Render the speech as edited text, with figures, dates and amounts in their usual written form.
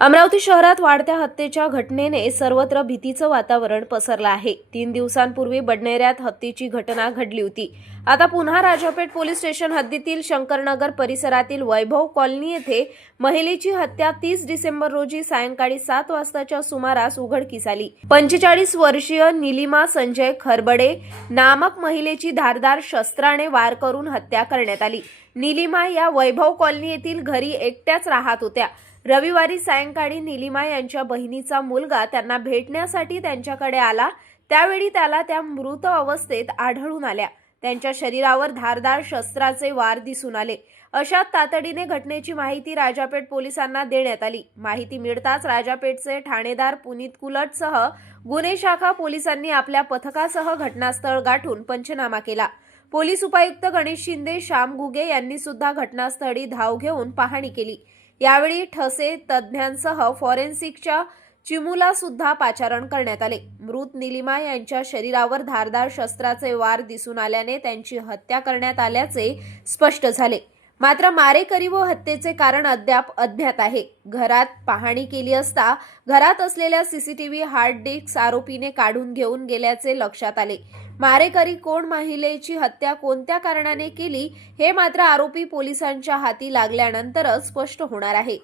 अमरावती शहरात वाढत्या हत्येच्या घटनेने सर्वत्र भीतीचं वातावरण पसरलं आहे। 3 दिवसांपूर्वी बडनेऱ्यात हत्येची घटना घडली होती। आता पुन्हा राजापेठ पोलीस स्टेशन हद्दीतील शंकरनगर परिसरातील वैभव कॉलनी येथे महिलेची हत्या 30 डिसेंबर रोजी सायंकाळी 7 वाजताच्या सुमारास उघडकीस आली। 45 वर्षीय निलिमा संजय खरबडे नामक महिलेची धारदार शस्त्राने वार करून हत्या करण्यात आली। निलिमा या वैभव कॉलनी येथील घरी एकट्याच राहत होत्या। रविवारी सायंकाळी निलिमा यांच्या बहिणीचा मुलगा त्यांना भेटण्यासाठी त्यांच्याकडे आला, त्यावेळी त्याला त्या मृत अवस्थेत आढळून आल्या। त्यांच्या शरीरावर धारदार शस्त्राचे वार दिसून आले। अशात तातडीने घटनेची माहिती राजापेठ पोलिसांना देण्यात आली। माहिती मिळताच राजापेठचे ठाणेदार पुनीत कुलटसह गुन्हे शाखा पोलिसांनी आपल्या पथकासह घटनास्थळ गाठून पंचनामा केला। पोलीस उपायुक्त गणेश शिंदे, श्याम घुगे यांनी सुद्धा घटनास्थळी धाव घेऊन पाहणी केली। यावेळी ठसे तज्ञांसह फॉरेन्सिकच्या चिमूला सुद्धा पाचारण करण्यात आले। मृत निलिमा यांच्या शरीरावर धारदार शस्त्राचे वार दिसून आल्याने त्यांची हत्या करण्यात आल्याचे स्पष्ट झाले। मात्र मारेकरी व हत्येचे कारण अद्याप अज्ञात आहे। घरात पाहणी केली असता घरात असलेल्या सीसीटीव्ही हार्ड डिस्क आरोपीने काढून घेऊन गेल्याचे लक्षात आले। मारेकरी कोण, महिलेची हत्या कोणत्या कारणाने केली हे मात्र आरोपी पोलिसांच्या हाती लागल्यानंतरच स्पष्ट होणार आहे।